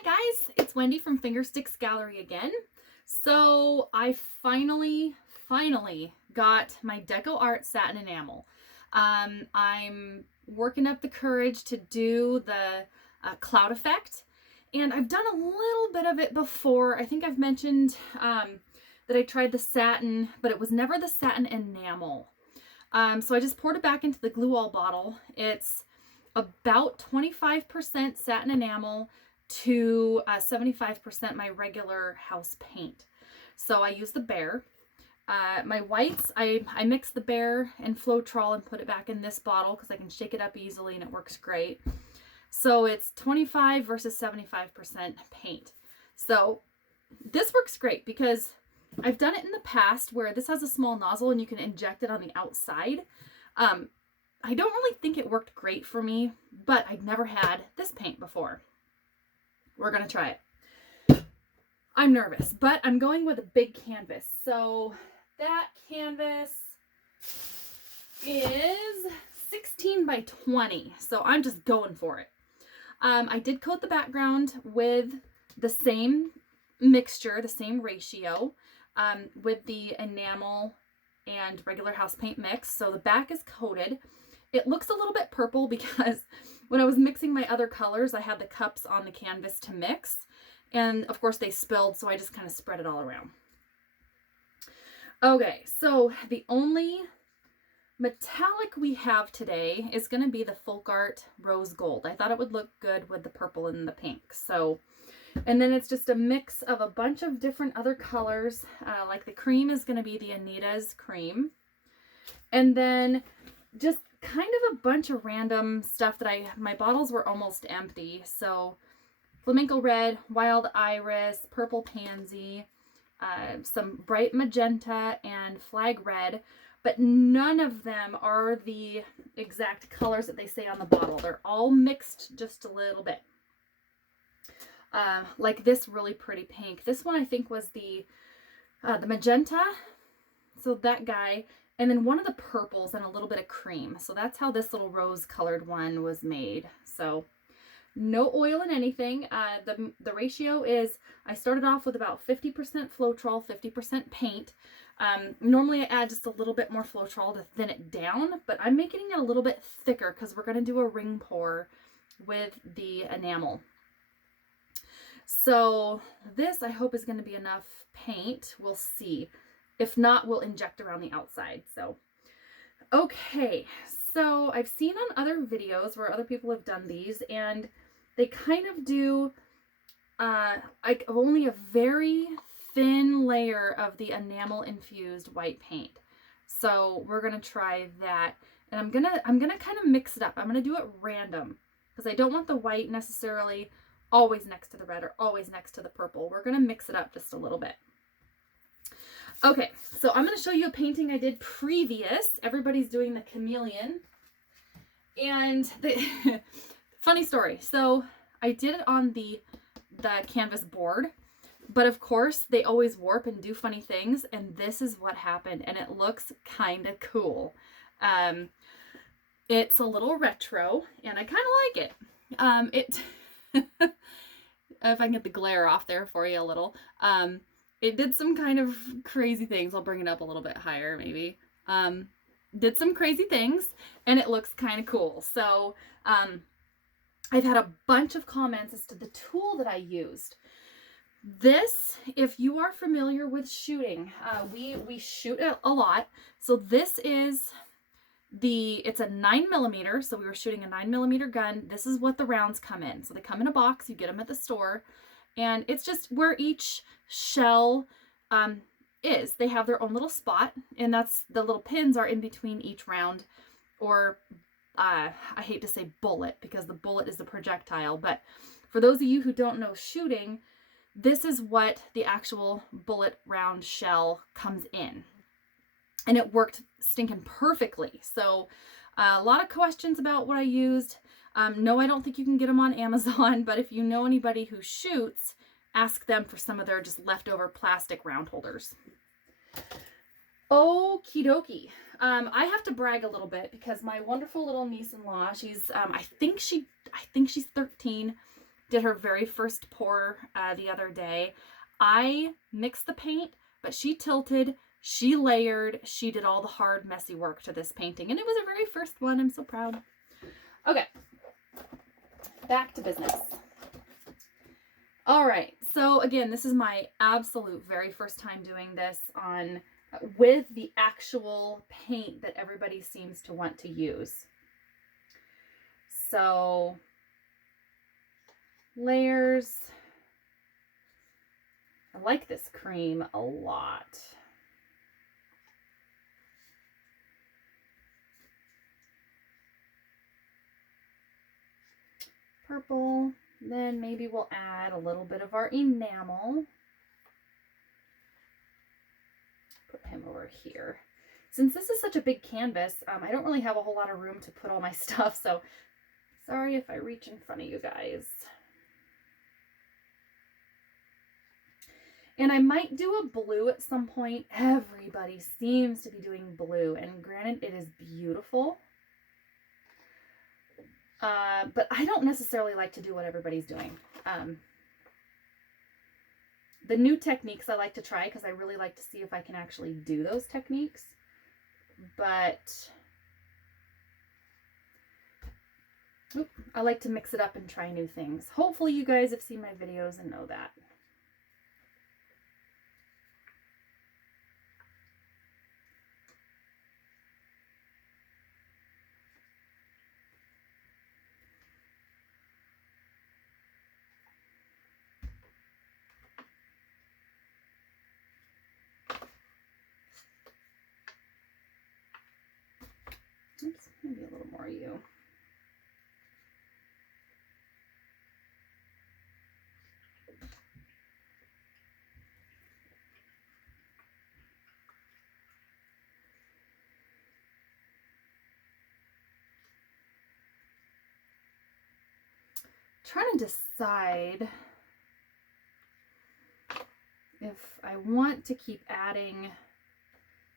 Hi guys, it's Wendy from Fingersticks Gallery again. So I finally got my Deco Art satin enamel. I'm working up the courage to do the cloud effect, and I've done a little bit of it before. I think I've mentioned that I tried the satin, but it was never the satin enamel. So I just poured it back into the glue all bottle. It's about 25% satin enamel to 75% my regular house paint. So I use the Bear. My whites, I mix the Bear and Floetrol and put it back in this bottle because I can shake it up easily and it works great. So it's 25 versus 75% paint. So this works great because I've done it in the past where this has a small nozzle and you can inject it on the outside. I don't really think it worked great for me, but I'd never had this paint before. We're going to try it. I'm nervous, but I'm going with a big canvas. So that canvas is 16 by 20. So I'm just going for it. I did coat the background with the same mixture, the same ratio, with the enamel and regular house paint mix. So the back is coated. It looks a little bit purple because when I was mixing my other colors, I had the cups on the canvas to mix. And of course they spilled, so I just kind of spread it all around. Okay, so the only metallic we have today is going to be the Folk Art Rose Gold. I thought it would look good with the purple and the pink. So, and then it's just a mix of a bunch of different other colors. Like the cream is going to be the Anita's cream. And then just kind of a bunch of random stuff that my bottles were almost empty. So flamenco red, wild iris, purple pansy, some bright magenta and flag red, but none of them are the exact colors that they say on the bottle. They're all mixed just a little bit. Like this really pretty pink. This one I think was the magenta. So that guy. And then one of the purples and a little bit of cream. So that's how this little rose colored one was made. So no oil in anything. The ratio is, I started off with about 50% Floetrol, 50% paint. Normally I add just a little bit more Floetrol to thin it down, but I'm making it a little bit thicker because we're going to do a ring pour with the enamel. So this I hope is going to be enough paint. We'll see. If not, we'll inject around the outside. So, okay. So I've seen on other videos where other people have done these, and they kind of do like only a very thin layer of the enamel infused white paint. So we're gonna try that, and I'm gonna kind of mix it up. I'm gonna do it random because I don't want the white necessarily always next to the red or always next to the purple. We're gonna mix it up just a little bit. Okay, so I'm going to show you a painting I did previous. Everybody's doing the chameleon. And the funny story. So I did it on the canvas board, but of course they always warp and do funny things. And this is what happened. And it looks kind of cool. It's a little retro and I kind of like it. If I can get the glare off there for you a little. It did some kind of crazy things. I'll bring it up a little bit higher, maybe. Did some crazy things, and it looks kind of cool. So, I've had a bunch of comments as to the tool that I used. This, if you are familiar with shooting, we shoot a lot. So this is it's a 9mm. So we were shooting a 9mm gun. This is what the rounds come in. So they come in a box. You get them at the store. And it's just where each shell is. They have their own little spot, and that's the little pins are in between each round, or I hate to say bullet because the bullet is the projectile, but for those of you who don't know shooting, this is what the actual bullet round shell comes in. And it worked stinking perfectly. So a lot of questions about what I used. No, I don't think you can get them on Amazon, but if you know anybody who shoots, ask them for some of their just leftover plastic round holders. Okie dokie. I have to brag a little bit because my wonderful little niece-in-law, she's, I think she's 13, did her very first pour the other day. I mixed the paint, but she tilted, she layered, she did all the hard, messy work to this painting. And it was her very first one. I'm so proud. Okay, back to business. All right, so again, this is my absolute very first time doing this on with the actual paint that everybody seems to want to use. So layers. I like this cream a lot. Purple. Then maybe we'll add a little bit of our enamel. Put him over here. Since this is such a big canvas, I don't really have a whole lot of room to put all my stuff, so sorry if I reach in front of you guys. And I might do a blue at some point. Everybody seems to be doing blue, and granted, it is beautiful. But I don't necessarily like to do what everybody's doing. The new techniques I like to try because I really like to see if I can actually do those techniques. But I like to mix it up and try new things. Hopefully you guys have seen my videos and know that. Oops, maybe a little more you. Trying to decide if I want to keep adding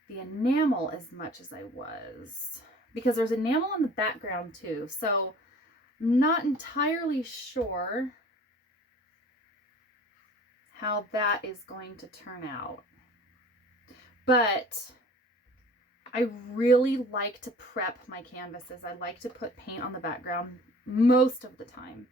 the enamel as much as I was, because there's enamel in the background too, so I'm not entirely sure how that is going to turn out. But I really like to prep my canvases. I like to put paint on the background most of the time.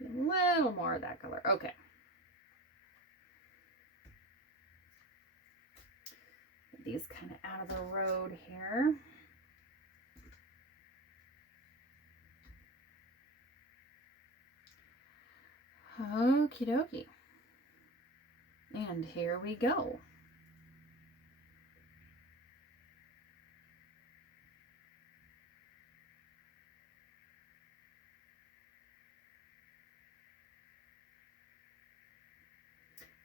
A little more of that color. Okay. Get these kind of out of the road here. Okie dokie. And here we go.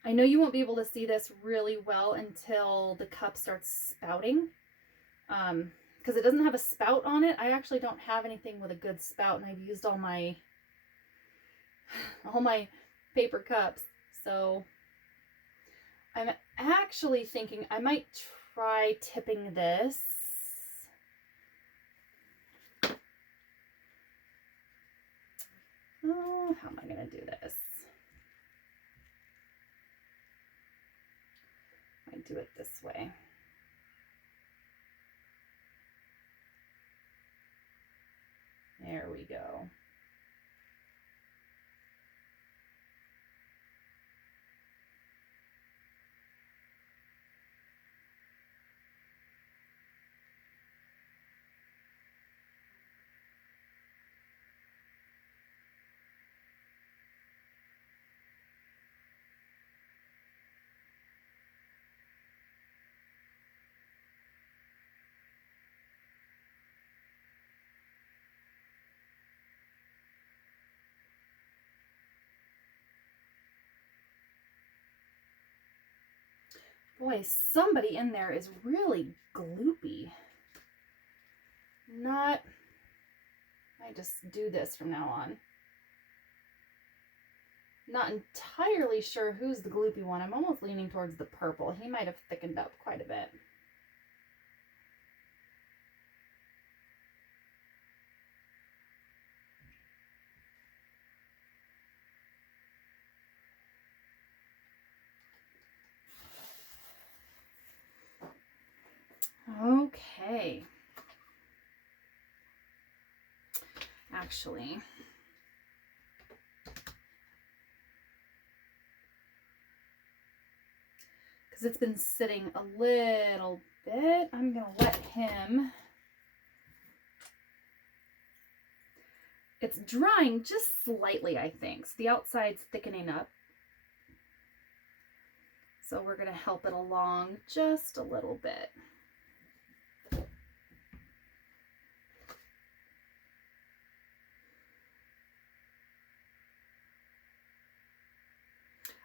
I know you won't be able to see this really well until the cup starts spouting, because it doesn't have a spout on it. I actually don't have anything with a good spout, and I've used all my paper cups. So I'm actually thinking I might try tipping this. Oh, how am I going to do this? I do it this way. There we go. Boy, somebody in there is really gloopy. Not, I just do this from now on. Not entirely sure who's the gloopy one. I'm almost leaning towards the purple. He might have thickened up quite a bit. Okay. Actually, because it's been sitting a little bit, I'm going to let him... It's drying just slightly, I think. So the outside's thickening up. So we're going to help it along just a little bit.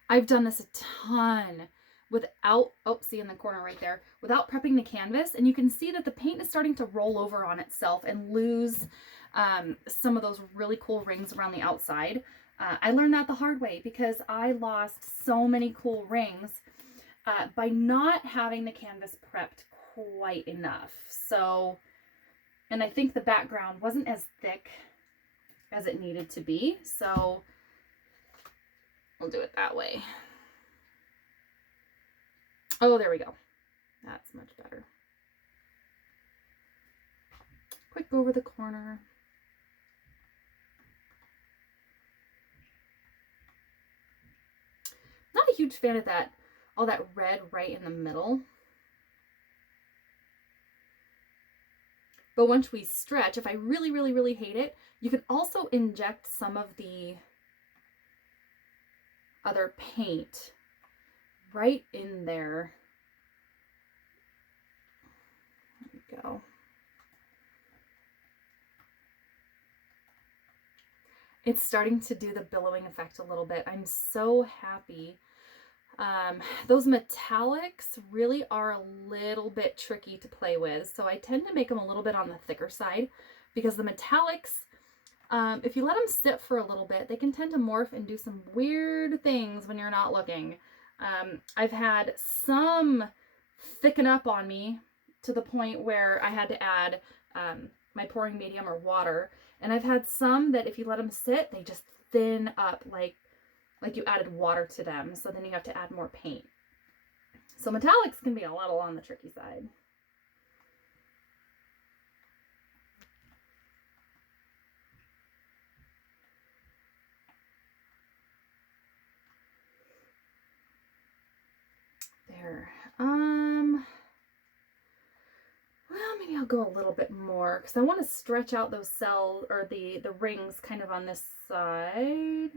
I've done this a ton without, oh, see in the corner right there, without prepping the canvas. And you can see that the paint is starting to roll over on itself and lose some of those really cool rings around the outside. I learned that the hard way because I lost so many cool rings by not having the canvas prepped quite enough. So, and I think the background wasn't as thick as it needed to be. So we'll do it that way. Oh, there we go. That's much better. Quick over the corner. Not a huge fan of that, all that red right in the middle. But once we stretch, if I really, really, really hate it, you can also inject some of the other paint right in there. There we go. It's starting to do the billowing effect a little bit. I'm so happy. Those metallics really are a little bit tricky to play with. So I tend to make them a little bit on the thicker side because the metallics, if you let them sit for a little bit, they can tend to morph and do some weird things when you're not looking. I've had some thicken up on me to the point where I had to add my pouring medium or water. And I've had some that if you let them sit, they just thin up like you added water to them. So then you have to add more paint. So metallics can be a little on the tricky side. There. Well, maybe I'll go a little bit more because I want to stretch out those cells or the rings kind of on this side.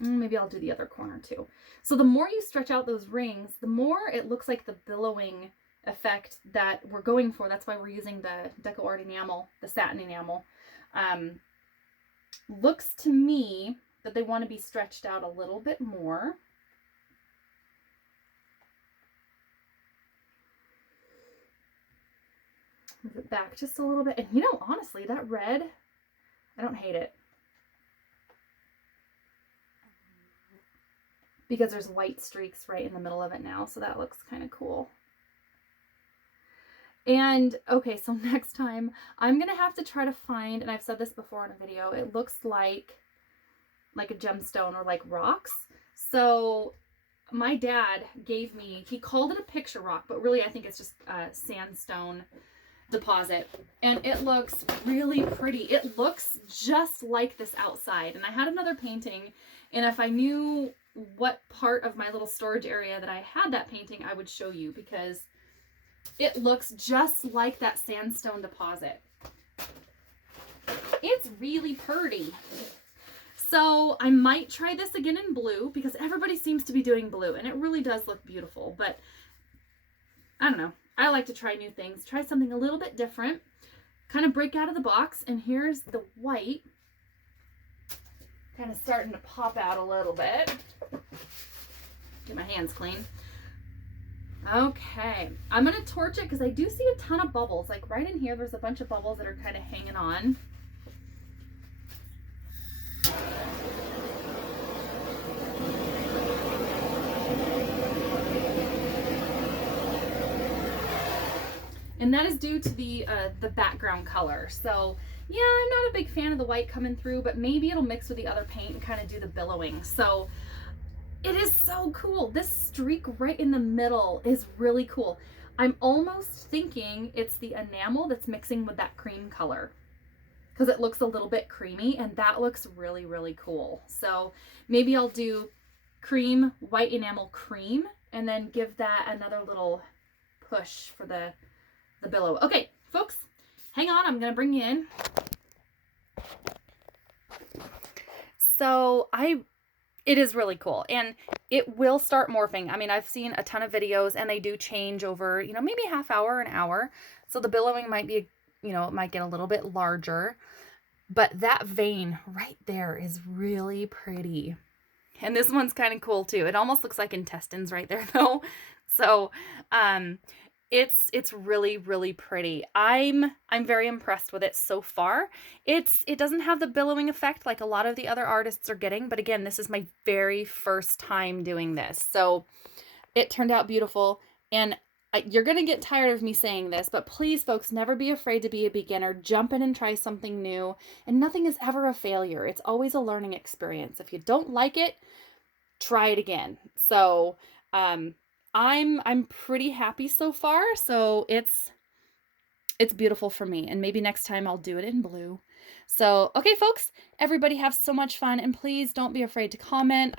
Maybe I'll do the other corner too. So the more you stretch out those rings, the more it looks like the billowing effect that we're going for. That's why we're using the Deco Art enamel, the satin enamel. Looks to me that they want to be stretched out a little bit more. Move it back just a little bit. And you know, honestly, that red, I don't hate it. Because there's white streaks right in the middle of it now. So that looks kind of cool. And okay, so next time I'm going to have to try to find, and I've said this before in a video, it looks like a gemstone or like rocks. So my dad gave me, he called it a picture rock, but really I think it's just a sandstone deposit. And it looks really pretty. It looks just like this outside. And I had another painting, and if I knew what part of my little storage area that I had that painting, I would show you because it looks just like that sandstone deposit. It's really pretty. So I might try this again in blue because everybody seems to be doing blue and it really does look beautiful, but I don't know. I like to try new things, try something a little bit different, kind of break out of the box. And here's the white kind of starting to pop out a little bit. Get my hands clean. Okay, I'm going to torch it because I do see a ton of bubbles. Like right in here, there's a bunch of bubbles that are kind of hanging on. And that is due to the background color. So yeah, I'm not a big fan of the white coming through, but maybe it'll mix with the other paint and kind of do the billowing. So it is so cool. This streak right in the middle is really cool. I'm almost thinking it's the enamel that's mixing with that cream color, because it looks a little bit creamy, and that looks really, really cool. So maybe I'll do cream, white enamel cream, and then give that another little push for the billow. Okay, folks, hang on. I'm going to bring you in. So it is really cool, and it will start morphing. I mean, I've seen a ton of videos, and they do change over, you know, maybe half hour, an hour. So the billowing might be, you know, it might get a little bit larger, but that vein right there is really pretty. And this one's kind of cool too. It almost looks like intestines right there though. So, it's really, really pretty. I'm very impressed with it so far. It doesn't have the billowing effect like a lot of the other artists are getting, but again, this is my very first time doing this. So it turned out beautiful, and you're going to get tired of me saying this, but please, folks, never be afraid to be a beginner. Jump in and try something new, and nothing is ever a failure. It's always a learning experience. If you don't like it, try it again. So, I'm pretty happy so far. So it's beautiful for me, and maybe next time I'll do it in blue. So, okay, folks, everybody have so much fun, and please don't be afraid to comment.